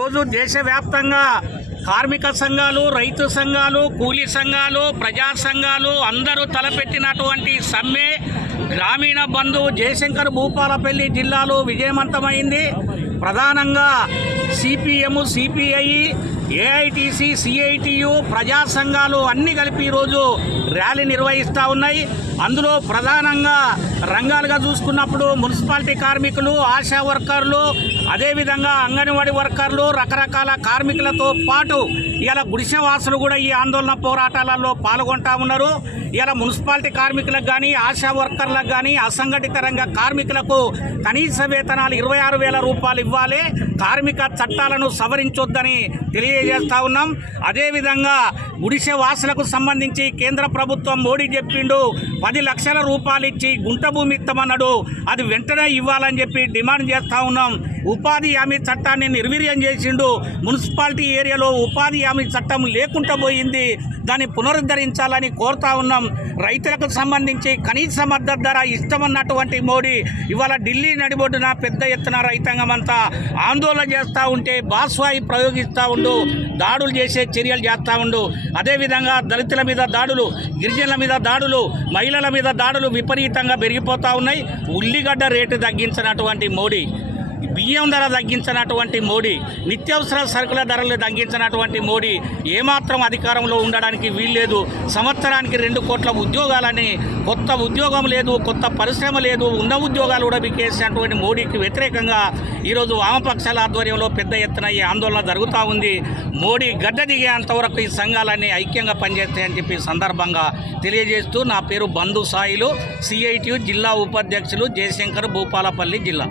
రోజు దేశవ్యాప్తంగా కార్మిక సంఘాలు, రైతు సంఘాలు, కూలీ సంఘాలు, ప్రజా సంఘాలు అందరూ తలపెట్టినటువంటి సమ్మె గ్రామీణ బంధు జయశంకర్ భూపాలపల్లి జిల్లాలో విజయవంతమైంది. ప్రధానంగా సిపిఎం, సిపిఐ, ఏఐటిసి, సిఐటియు, ప్రజా సంఘాలు అన్నీ కలిపి ఈరోజు ర్యాలీ నిర్వహిస్తూ ఉన్నాయి. అందులో ప్రధానంగా రంగాలుగా చూసుకున్నప్పుడు మున్సిపాలిటీ కార్మికులు, ఆశా వర్కర్లు, అదేవిధంగా అంగన్వాడీ వర్కర్లు, రకరకాల కార్మికులతో పాటు ఇలా గుడిసెవాసులు కూడా ఈ ఆందోళన పోరాటాలలో పాల్గొంటా ఉన్నారు. ఇలా మున్సిపాలిటీ కార్మికులకు కానీ, ఆశా వర్కర్లకు కానీ, అసంఘటిత రంగ కార్మికులకు కనీస వేతనాలు 26,000 రూపాయలు ఇవ్వాలి, కార్మిక చట్టాలను సవరించొద్దని తెలియజేస్తూ ఉన్నాం. అదేవిధంగా గుడిసె వాసులకు సంబంధించి కేంద్ర ప్రభుత్వం మోడీ చెప్పిండు 10 లక్షల రూపాయలు ఇచ్చి గుంట భూమి ఇస్తామన్నాడు, అది వెంటనే ఇవ్వాలని చెప్పి డిమాండ్ చేస్తూ ఉన్నాం. ఉపాధి హామీ చట్టాన్ని నిర్వీర్యం చేసిండు. మున్సిపాలిటీ ఏరియాలో ఉపాధి హామీ చట్టం లేకుండా పోయింది, దాన్ని పునరుద్ధరించాలని కోరుతా ఉన్నాం. రైతులకు సంబంధించి కనీస మద్దతు ధర ఇష్టమన్నటువంటి మోడీ ఇవాళ ఢిల్లీ నడిబొడ్డున పెద్ద ఎత్తున రైతాంగం అంతా ఆందోళన చేస్తూ ఉంటే బాస్వాయి ప్రయోగిస్తూ ఉండు, దాడులు చేసే చర్యలు చేస్తూ ఉండు. అదేవిధంగా దళితుల మీద దాడులు, గిరిజనుల మీద దాడులు, మహిళల మీద దాడులు విపరీతంగా పెరిగిపోతూ ఉన్నాయి. ఉల్లిగడ్డ రేటు తగ్గించినటువంటి మోడీ, బియ్యం ధర తగ్గించినటువంటి మోడీ, నిత్యావసర సరుకుల ధరలు తగ్గించినటువంటి మోడీ ఏమాత్రం అధికారంలో ఉండడానికి వీల్లేదు. సంవత్సరానికి 2 కోట్ల ఉద్యోగాలని, కొత్త ఉద్యోగం లేదు, కొత్త పరిశ్రమ లేదు, ఉన్న ఉద్యోగాలు కూడా బికేసినటువంటి మోడీకి వ్యతిరేకంగా ఈరోజు వామపక్షాల ఆధ్వర్యంలో పెద్ద ఎత్తున ఈ ఆందోళన జరుగుతూ ఉంది. మోడీ గడ్డ దిగేంతవరకు ఈ సంఘాలన్నీ ఐక్యంగా పనిచేస్తాయని చెప్పి సందర్భంగా తెలియజేస్తూ, నా పేరు బంధు సాయిలు, సిఐటియు జిల్లా ఉపాధ్యక్షులు, జయశంకర్ భూపాలపల్లి జిల్లా.